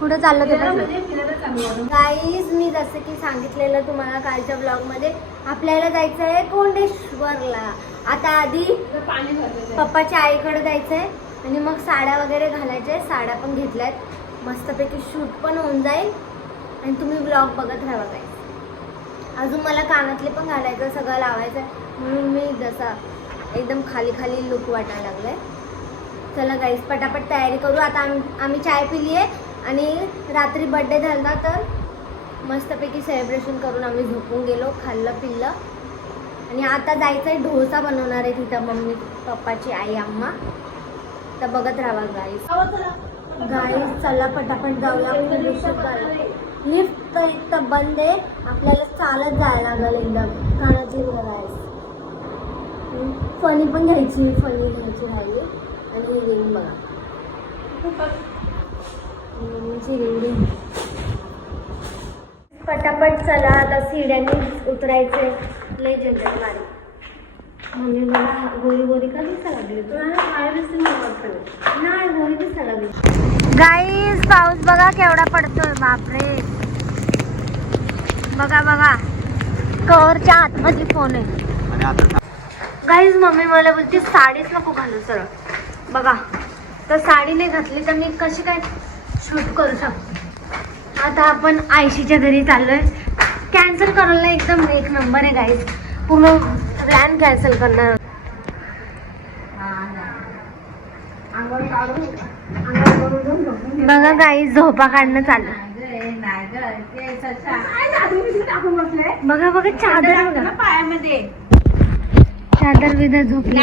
कुठं चाललं ते गाईज, मी जसं की सांगितलेलं तुम्हाला कालच्या ब्लॉगमध्ये, आपल्याला जायचं आहे कोंडेश्वरला. आता आधी पप्पाच्या आईकडे जायचं आहे आणि मग साड्या वगैरे घालायच्या. साड्या पण घेतल्यात, मस्तपैकी शूट पण होऊन जाईल आणि तुम्ही ब्लॉग बघत राहा. काय अजून मला कानातले पण घालायचं, सगळं लावायचं, म्हणून मी जसा एकदम खाली खाली लुक वाटायला लागलाय. चला गाईस, पटापट तयारी करू. आता आम्ही चाय पिली आहे आणि रात्री बर्थडे झाला तर मस्तपैकी सेलिब्रेशन करून आम्ही झोपून गेलो, खाल्लं पिल्लं. आणि आता जायचं आहे, डोसा बनवणार आहे तिथं मम्मी पप्पाची आई अम्मा. तर बघत राहा गाईस. गाईस चला पटापट जाऊया. लिफ्ट तर एक तर बंद आहे, आपल्याला चालत जायला लागेल. एकदम कानाची गाईस. फणी पण घ्यायची राहिली. आणि रिंग बघा, रिंग. पटापट चला, आता सीड्यांनी उतरायचे. लय झंझट मारी. म्हणजे मला गोरी गोरी का दिसा लागली? नाही, गोरी दिसा लागली. गाईस, पाऊस बघा केवढा पडतोय, बापरे. बघा बघा, कवरच्या आतमध्ये फोन आहे. गाईज, मम्मी मला बोलते साडीच नको घालू सरळ. बघा, तर साडी नाही घातली तर मी कशी काय शूट करू शकतो. आता आपण आयशीच्या घरी चाललोय. कॅन्सल करायला एकदम एक नंबर आहे गाईज. पूर्ण प्लॅन कॅन्सल करणार. बघा गाईज, झोपा काढणं चालू. बघा बघा, चादर बघा पायामध्ये, चादर विदर झोपली.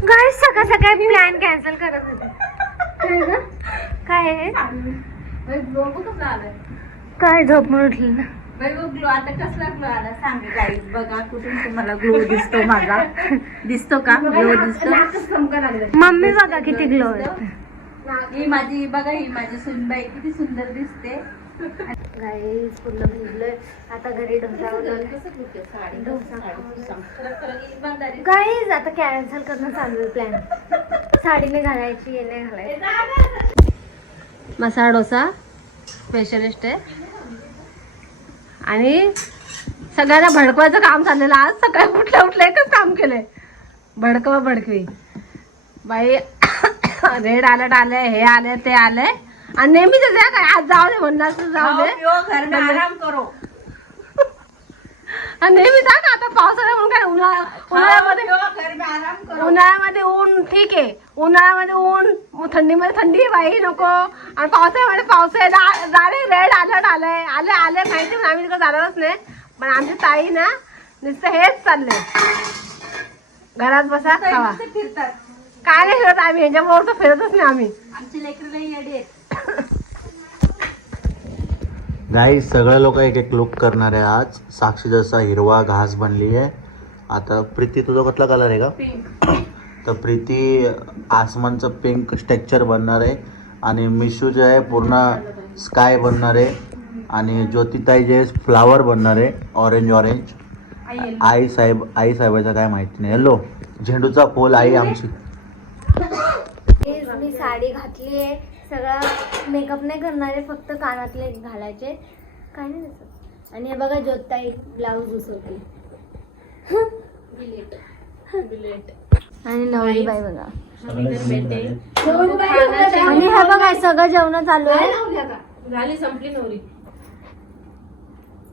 गाईज, सकाळ सकाळी प्लॅन कॅन्सल करत होते. काय आहे? काय झोप म्हणून उठली ना. ग्लो आता कसला ग्लो आला सांग गाईज. बघा कुठून तुम्हाला ग्लो दिसतो माझा. दिसतो का ग्लो? दिसतो. मम्मी बघा किती ग्लो आहे. ही माझी, बघा ही माझी सुनबाई किती सुंदर दिसते. गाईज पूर्ण भिजलोय. आता घरी डोसा गाईज, आता कॅन्सल करणं चालू आहे प्लॅन. साडी नाही घालायची, हे नाही घालायची. मसाला डोसा स्पेशलिस्ट आहे आणि सगळ्यांना भडकवायचं काम चाललेलं. आज सकाळी उठल्या एकच काम केलंय, भडकवा भडकवी. बाई रेड अलर्ट आलंय, हे आलंय ते आलंय. आणि नेहमीच काय आज जाऊ दे म्हणणार, जाऊ दे आराम करो. आणि नेहमी जा का आता पावसाळ्यात म्हणून काय उन्हाळ्यामध्ये ऊन ठीक आहे, उन्हाळ्यामध्ये ऊन, थंडीमध्ये थंडी बाई नको. आणि पावसाळ्यामध्ये पावसाळ्यात रेड अलर्ट आलंय, आले माहिती, पण आम्ही तिकडे जाणारच नाही. पण आमची ताई ना नुसतं हेच चाललंय, घरात बसा खावा. काय नाही फिरत आम्ही, ह्याच्याबरोबर तर फिरतच नाही आम्ही. आमची लेकरं लई येडी आहेत. गाईस, सगळे लोक एक एक लुक करणार आहे आज. साक्षी जसा हिरवा घास बनली आहे. आता प्रीती, तुझा कुठला कलर आहे का? तर प्रीती आसमानचं पिंक स्ट्रक्चर बनणार आहे. आणि मिशू जे आहे पूर्ण स्काय बनणार आहे. आणि ज्योतिताई जे फ्लावर बनणार आहे, ऑरेंज. आई साहेबाचा काय माहिती नाही. येलो झेंडूचा फूल आई आमची. मी साडी घातली आहे, सगळा मेकअप नाही करणार आहे, फक्त कानातले घालायचे, काय नाही तसं. आणि हे बघा ज्योताई ब्लाऊज उसवते. आणि नवरी बाई बघा. आणि हा बघा सगळं जेवण चालू आहे. झाली, संपली नवरी.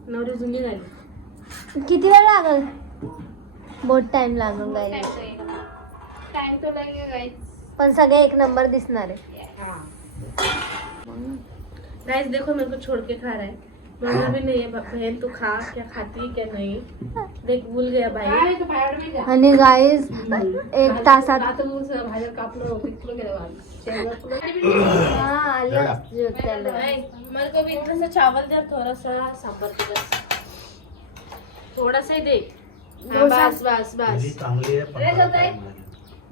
नवरी जुनी झाली. किती वेळ लागल? बहुत टाइम लागून गाई, टाइम तो लगेगा. पण सगळे एक नंबर दिसणार आहे. गाइस देखो, मेरे को छोड़ के खा रहा है. मुझे भी नहीं है बहन, तू खा, क्या खाती क्या नहीं. देख भूल गया भाई. आणि गाईज एक तासात भाज्या कापलं आली असते त्याला. मेरे को भी इतना सा चावल दे, थोड़ा सा सांबर दे, थोड़ा सा ही दे. बस बस बस.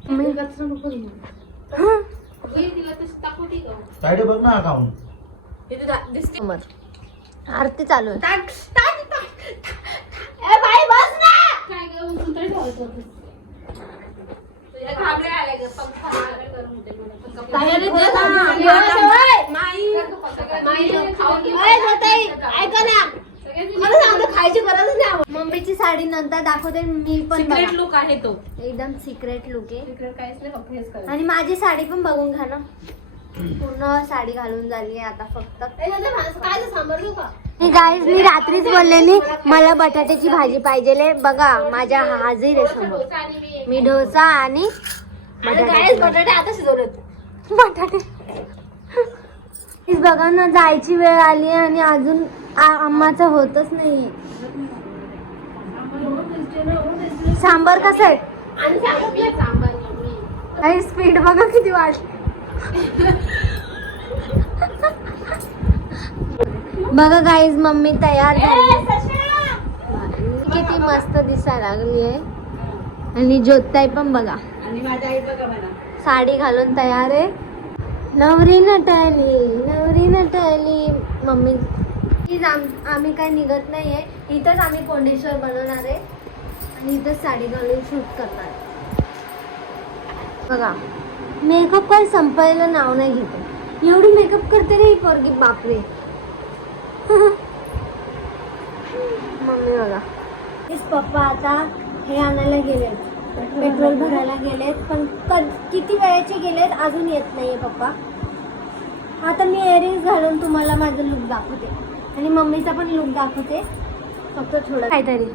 मी साईड बघ ना अकाउंट. आरती चालू आहे. घाबरे आले ग, पंखा करून तयारी दे ना. ऐका ना, मला सांगतो खायची गरजच नाही. मम्मीची साडी नंतर दाखवते मी पण. सिक्रेट बघा. लुक आहे तो. एकदम सिक्रेट लुक आहे. सिक्रेट काहीच नाही, फक्त हेच करायचं. आणि माझी साडी पण बघून घ्या ना. पूर्ण साडी घालून झाली आहे आता फक्त. काय सांबार देऊ का? गाईज मी रात्रीच बोललेली मला बटाट्याची भाजी पाहिजे. बघा माझ्या हाजीर आहे समोर. मी डोसा आणि बटाटे आता शिजवलेत. बटाटे. बघा ना जायची वेळ आली आणि अजून आम्हाचं होतच नाही. सांबार कसं आहे? काही स्पीड बघा किती वाढली. बघा गाईज मम्मी तयार झाली. किती मस्त दिसायला लागली आहे. आणि ज्योताई पण बघा साडी घालून तयार आहे. नवरी नटली मम्मी. आम्ही काय निघत नाहीये. इथंच आम्ही कोंडेश्वर बनवणार आहे आणि इथंच साडी घालून शूट करणार. बघा मेकअप काय संपायला नाव नाही घेते. एवढी मेकअप करते रे ही पोरगी बापरे. मम्मी बघा पप्पा आता हे आणायला गेलेत. पेट्रोल भरायला गेलेत पण किती वेळेचे गेलेत अजून येत नाहीये पप्पा. आता मी इयरिंग्स घालून तुम्हाला माझं लुक दाखवते आणि मम्मीचा पण लुक दाखवते. फक्त थोडं काहीतरी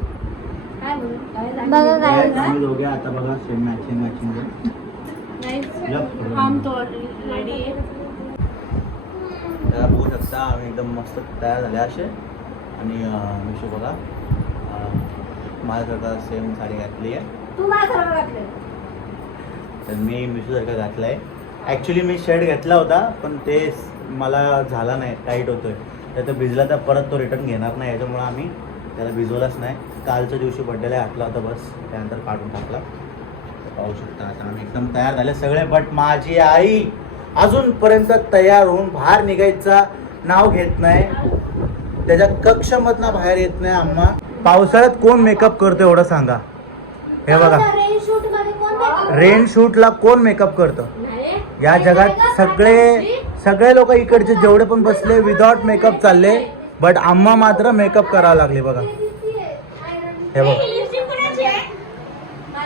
बघा काय आता बघा सेम मॅचिंग हम तो रेडी आहे. त्याला बघू शकता आम्ही एकदम मस्त तयार झाले असे. आणि मिशू बघा माझ्यासारखा सेम साडी घातली आहे. तू माझ्या घातले तर मी मिशूसारखा घातला आहे. ॲक्च्युली मी शर्ट घेतला होता पण ते मला झाला नाही, टाईट होतोय. तर भिजला तर परत तो रिटर्न घेणार नाही याच्यामुळे आम्ही त्याला भिजवलाच नाही. कालच्या दिवशी बड्डेला घातला होता बस, त्यानंतर काढून टाकला. पाहू शकता आता आम्ही एकदम तयार झाले सगळे. बट माझी आई अजूनपर्यंत तयार होऊन बाहेर निघायचा नाव घेत नाही. त्याच्या कक्षमधनं बाहेर येत नाही. आम्हा पावसाळ्यात कोण मेकअप करतो एवढं सांगा. हे बघा रेन शूटला कोण मेकअप करतं या जगात? सगळे लोक इकडचे जेवढे पण बसले विदाउट मेकअप चालले. बट आम्हा मात्र मेकअप करावं लागले. बघा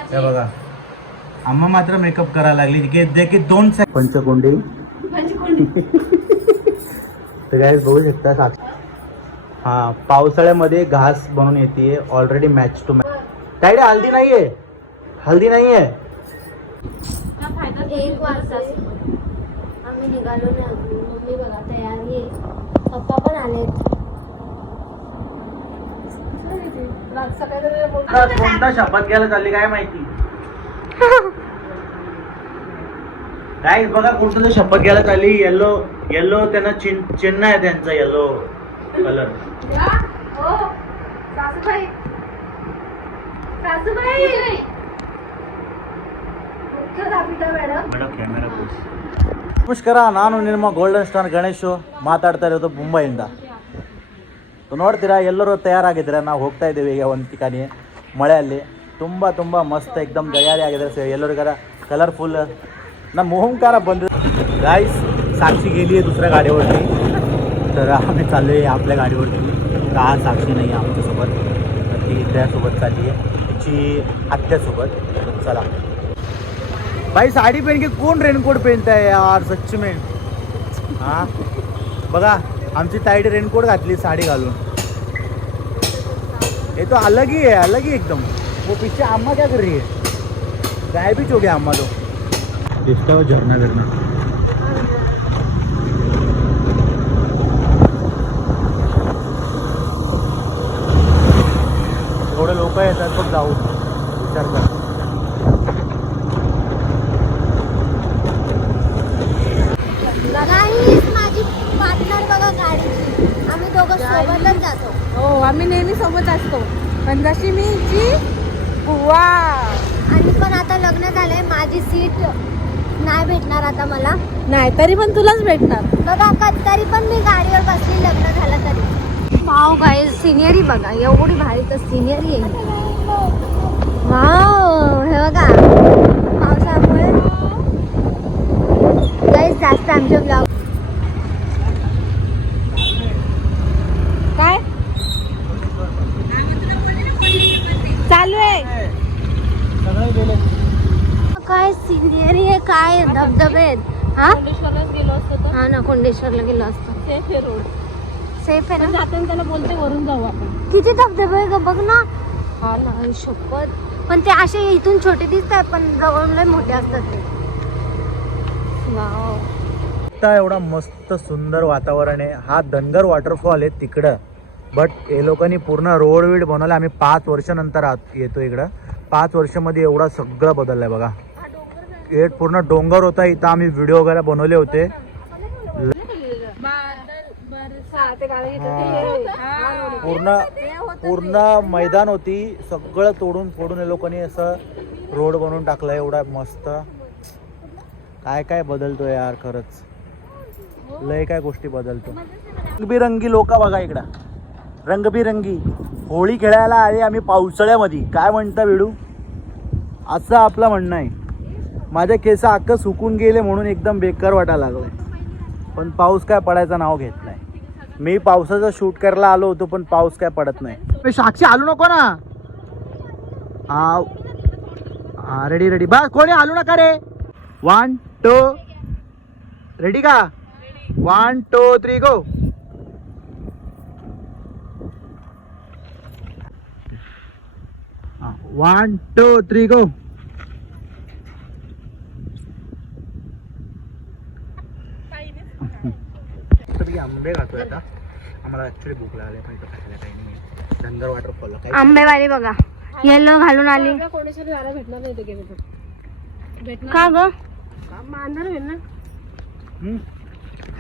हे बघा आम्हा मात्र मेकअप करायला लागली. देखील 2 पंचकोंडी तर काय बघू शकता साक्षी. हा पावसाळ्यामध्ये घास बनवून येते ऑलरेडी मॅच टू मॅच. काय हल्दी नाहीये, हल्दी नाहीये. 1 वाजता आम्ही निघालो नाही. मम्मी बघा तयार आहे. पप्पा पण आलेत. कोणता शपथ घ्यायला चालली काय माहिती. काय बघा कोणतं शपथ घ्यायला चालली. येलो त्यांना चिन्ह आहे त्यांचा येलो कलर. ನಮಸ್ಕಾರ, ನಾನು ನಿಮ್ಮ ಗೋಲ್ಡನ್ ಸ್ಟಾರ್ ಗಣೇಶು ಮಾತಾಡ್ತಾ ಇರೋದು ಮುಂಬೈಯಿಂದ. ನೋಡ್ತೀರಾ ಎಲ್ಲರೂ ತಯಾರಾಗಿದ್ದೀರಾ. ನಾವು ಹೋಗ್ತಾ ಇದ್ದೀವಿ ಈಗ ಒಂದು ठिकाणी ಮಳೆಯಲ್ಲಿ. ತುಂಬ ಮಸ್ತ್ एकदम ತಯಾರಿ ಆಗಿದೆ ಎಲ್ಲರಿಗಾರ कलरफुल. ನಮ್ಮ ओमकार ಬಂದು गाइस साक्षी गेली आहे दुसऱ्या गाडीवरती. तर आम्ही चाललो आहे आपल्या गाडीवरती. का साक्षी नाही आहे आमच्यासोबत, तर ती त्यासोबत चालली आहे तिची आत्यासोबत. चला भाई साड़ी पहन के कौन रेनकोट पहनता है यार सच्च में. हाँ बघा आमची ताईडी रेनकोट घातली साड़ी घालून. ये तो अलग ही है, अलग ही एकदम. वो पीछे अम्मा क्या कर रही है? गायब ही हो गया अम्मा तो. दिसता हो झरना करना. थोडे लोक येतात पण जाऊ विचार कर. माझी पार्टनर बघा गाडीची. आम्ही दोघं सोबतच जातो. हो आम्ही नेहमी सोबत असतो. पण जशी मी जी बुवा. आणि पण आता लग्न झालंय माझी सीट नाही भेटणार आता मला. नाही तरी पण तुलाच भेटणार. बघा तरी पण मी गाडीवर बसली लग्न झालं तरी. वाव गाईस सिनियरी बघा एवढी भारी तर सिनियरी आहे. वाव हे बघा पावसामुळे कालच्या ब्लॉग. काय चालू आहे? काय सिनियरी आहे, काय धबधबे आहेत. हा कोंडेश्वरलाच गेलो असतो तर हा ना, कोंडेश्वरला गेलो असतो. सेफ आहे रोड. सेफ आहे ना. जाताना त्याला बोलते वरून जाऊ आपण. किती धबधबे आहे ग, बघ ना. हा ना, शपथ. पण ते असे इथून छोटे दिसतात, पण जवळून लय मोठे असतात ते. वाव. आता एवढा मस्त सुंदर वातावरण आहे. हा धनगर वॉटरफॉल आहे तिकडं, बट हे लोकांनी पूर्ण रोड वीड बनवला. आम्ही 5 वर्षानंतर येतो इकडं. 5 वर्षामध्ये एवढा सगळं बदललंय बघा. हे पूर्ण डोंगर होता, इथं आम्ही व्हिडिओ वगैरे बनवले होते. पूर्ण मैदान होती, सगळं तोडून फोडून हे लोकांनी असं रोड बनवून टाकलं. एवढा मस्त. काय काय बदलतो यार, खरंच लय काय गोष्टी बदलतो. रंगबिरंगी लोक बघा इकडं, रंगबिरंगी होळी खेळायला आले आम्ही पावसाळ्यामध्ये. काय म्हणता वेडू, असं आपलं म्हणणं आहे. माझे केस अख्खं सुकून गेले म्हणून एकदम बेकार वाटायला लागलंय, पण पाऊस काय पडायचं नाव घेत नाही. मी पावसाचं शूट करायला आलो होतो, पण पाऊस काय पडत नाही. साक्षी आलू नको ना. हा रेडी रेडी बस, कोणी आलू नका रे. 1 2 रेडी का? 1 2 3 गो. हाँ 1 2 3 गो. आंबे खातोय आता. आम्हाला ऍक्च्युली भूक लागली, पण इथं खायला काही नाही. धनगर वॉटरफॉलला काही आंबेवाली बघा, येलो घालून आली. कोंडेश्वर जायला भेटणार नाही ते गेले तर. भेटणार का ग? मानणार आहे ना.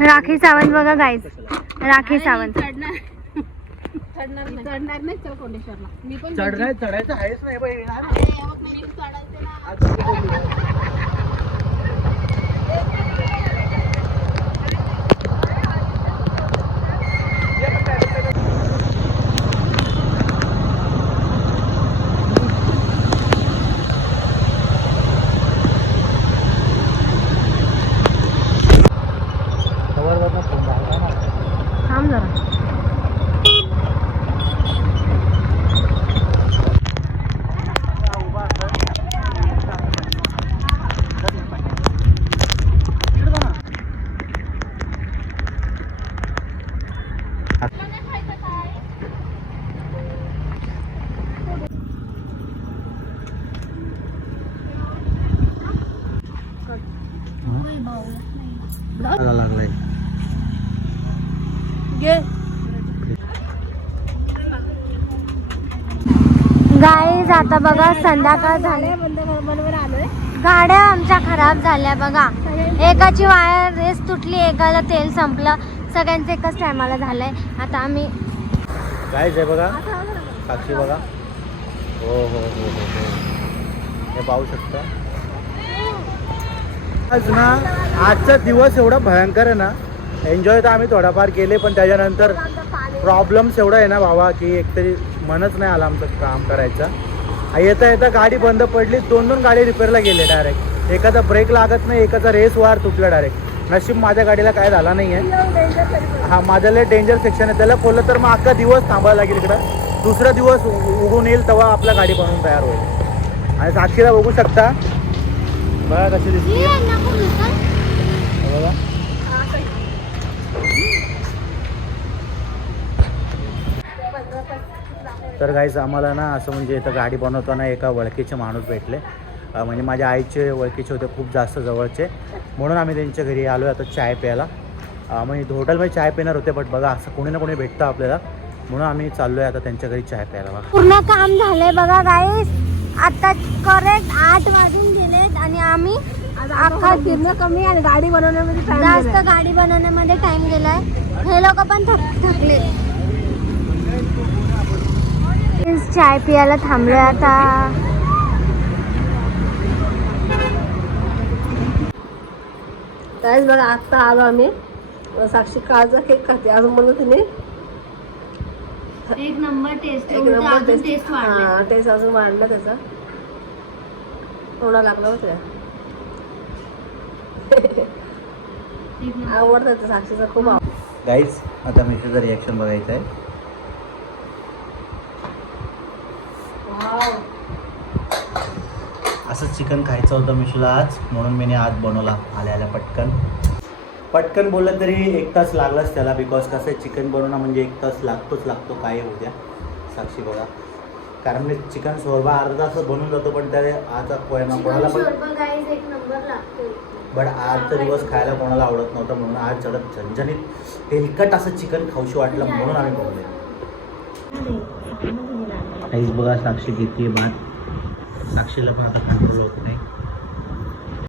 राखी सावंत बघा गाईस, राखी सावंत. चढणार नाही चल कोंडेश्वरला. मी पण चढायचं आहेच नाही बाई. थांब जरा. लागलाय. गाईज आता बघा संध्याकाळ झाली. गाड्या आमच्या खराब झाल्या बघा. एकाची वायर रेस तुटली, एकाला तेल संपलं. सगळ्यांचं एकच टायमाला झालंय. आता आम्ही काय आहे बघा, साक्षी बघा. हो हो हो हो हो, हे पाहू शकता. आज ना, आजचा दिवस एवढा भयंकर आहे ना. एन्जॉय तर आम्ही थोडाफार केले, पण त्याच्यानंतर प्रॉब्लेम्स एवढा आहे ना बाबा, की एकतरी मनच नाही आलं आमचं काम करायचं. येता येता गाडी बंद पडली. 2 गाडी रिपेअरला गेले डायरेक्ट. एकाचा ब्रेक लागत नाही, एकाचा रेस वायर तुटला डायरेक्ट. नशीब माझ्या गाडीला काय झाला नाही आहे. हा माझ्या लय डेंजर सेक्शन आहे. त्याला खोललं तर मग अख्खा दिवस थांबायला लागेल इकडं. दुसरा दिवस उगून येईल तेव्हा आपल्या गाडी बनवून तयार होईल. आणि साक्षीला बघू शकता बघा कशी दिसते बघा. तर गाईज आम्हाला ना असं म्हणजे इथं गाडी बनवताना एका ओळखीचे माणूस भेटले. म्हणजे माझ्या आईचे ओळखीचे होते, खूप जास्त जवळचे. म्हणून आम्ही त्यांच्या घरी आलो आहे आता चाय प्यायला. म्हणजे हॉटेलमध्ये चाय पिणार होते, बट बघा असं कोणी ना कोणी भेटतं आपल्याला, म्हणून आम्ही चाललो आहे आता त्यांच्या घरी चाय प्यायला. बघा पूर्ण काम झालंय बघा गाईस. आता करेक्ट 8 वाजून गेलेत आणि आम्ही अख्खा फिरणं कमी आणि गाडी बनवण्यामध्ये जास्त गाडी बनवण्यामध्ये टाइम गेलाय. हे लोक पण थकले. चाय पियाला थांबलोय आता. त्याच बघा आता आलो आम्ही. साक्षी काळचा केक खाते अजून म्हणून तिने एक नंबर टेस्ट. टेस्ट अजून वाढला त्याचा. थोडा लागला होता. आवडतं साक्षीचं खूप गाईज आता मिशूचं रिॲक्शन बघायचं आहे. असं चिकन खायचं होतं मिशूला आज, म्हणून मी आज बनवला आल्या पटकन बोललं तरी 1 तास लागलाच त्याला, बिकॉज कसं आहे चिकन बनवणं म्हणजे 1 तास लागतो काय होऊ द्या. साक्षी बघा, कारण मी चिकन शोरबा अर्धा तास बनवून जातो, पण त्या आता कोणाला पण गाईज एक नंबर लागतो. बट आजचा दिवस खायला कोणाला आवडत नव्हतं, म्हणून आज चढत झणझणीत तेलकट असं चिकन खाऊशी वाटलं म्हणून आम्ही बनवले. काहीच बघा साक्षी घेतली भात, साक्षीला पण आता कंट्रोल होत नाही.